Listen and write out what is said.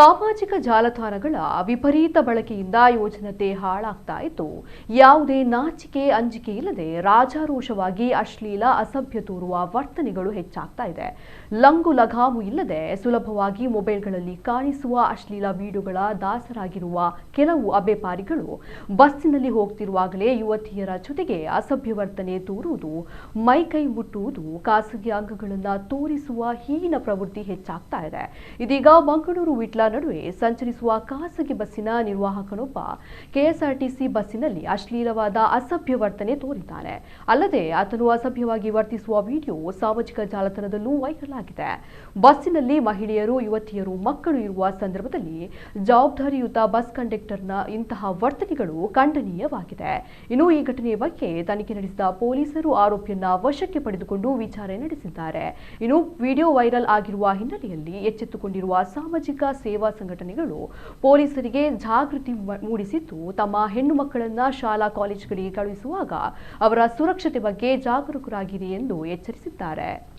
ಸಾಮಾಜಿಕ ಜಾಲತಾಣಗಳ ವಿಪರೀತ ಬಳಕೆಯಿಂದ ಯೋಜನತೆ ಹಾಳಾಗ್ತಾ ಇದ್ದು ಯಾವುದೇ ನಾಚಿಕೆ ಅಂಜಿಕೆ ಇಲ್ಲದೆ ರಾಜಾರೋಷವಾಗಿ ಅಶ್ಲೀಲ ಅಸಭ್ಯ ತೋರುವ ವರ್ತನೆಗಳು ಹೆಚ್ಚಾಗ್ತಾ ಇದೆ. ಲಂಗು ಲಗಾಮು ಇಲ್ಲದೆ ಸುಲಭವಾಗಿ ಮೊಬೈಲ್ಗಳಲ್ಲಿ ಕಾಣಿಸುವ ಅಶ್ಲೀಲ ವಿಡಿಯೋಗಳ ದಾಸರಾಗಿರುವ ಕೆಲವು ಅಬೆಪಾರಿಗಳು ಬಸ್ಸಿನಲ್ಲಿ ಹೋಗ್ತಿರುವಾಗಲೇ ಯುವತಿಯರ ಜೊತೆಗೆ ಅಸಭ್ಯ ವರ್ತನೆ ತೋರುವುದು, ಮೈಕೈ ಮುಟ್ಟುವುದು, ಖಾಸಗಿ ಅಂಗಗಳನ್ನು ತೋರಿಸುವ ಹೀನ ಪ್ರವೃತ್ತಿ ಹೆಚ್ಚಾಗ್ತಾ ಇದೆ. ಇದೀಗ ಮಂಗಳೂರು ನಡುವೆ ಸಂಚರಿಸುವ ಖಾಸಗಿ ಬಸ್ಸಿನ ನಿರ್ವಾಹಕನೊಬ್ಬ ಕೆಎಸ್ಆರ್ಟಿಸಿ ಬಸ್ಸಿನಲ್ಲಿ ಅಶ್ಲೀಲವಾದ ಅಸಭ್ಯ ವರ್ತನೆ ತೋರಿದ್ದಾನೆ. ಅಲ್ಲದೆ ಆತನು ಅಸಭ್ಯವಾಗಿ ವರ್ತಿಸುವ ವಿಡಿಯೋ ಸಾಮಾಜಿಕ ಜಾಲತಾಣದಲ್ಲೂ ವೈರಲ್ ಆಗಿದೆ. ಬಸ್ಸಿನಲ್ಲಿ ಮಹಿಳೆಯರು, ಯುವತಿಯರು, ಮಕ್ಕಳು ಇರುವ ಸಂದರ್ಭದಲ್ಲಿ ಜವಾಬ್ದಾರಿಯುತ ಬಸ್ ಕಂಡಕ್ಟರ್ನ ಇಂತಹ ವರ್ತನೆಗಳು ಖಂಡನೀಯವಾಗಿದೆ. ಇನ್ನು ಈ ಘಟನೆಯ ಬಗ್ಗೆ ತನಿಖೆ ನಡೆಸಿದ ಪೊಲೀಸರು ಆರೋಪಿಯನ್ನ ವಶಕ್ಕೆ ಪಡೆದುಕೊಂಡು ವಿಚಾರಣೆ ನಡೆಸಿದ್ದಾರೆ. ಇನ್ನು ವಿಡಿಯೋ ವೈರಲ್ ಆಗಿರುವ ಹಿನ್ನೆಲೆಯಲ್ಲಿ ಎಚ್ಚೆತ್ತುಕೊಂಡಿರುವ ಸಾಮಾಜಿಕ ಸೇವಾ ಸಂಘಟನೆಗಳು ಪೊಲೀಸರಿಗೆ ಜಾಗೃತಿ ಮೂಡಿಸಿದ್ದು, ತಮ್ಮ ಹೆಣ್ಣು ಮಕ್ಕಳನ್ನ ಶಾಲಾ ಕಾಲೇಜುಗಳಿಗೆ ಕಳುಹಿಸುವಾಗ ಅವರ ಸುರಕ್ಷತೆ ಬಗ್ಗೆ ಜಾಗರೂಕರಾಗಿರಿ ಎಂದು ಎಚ್ಚರಿಸಿದ್ದಾರೆ.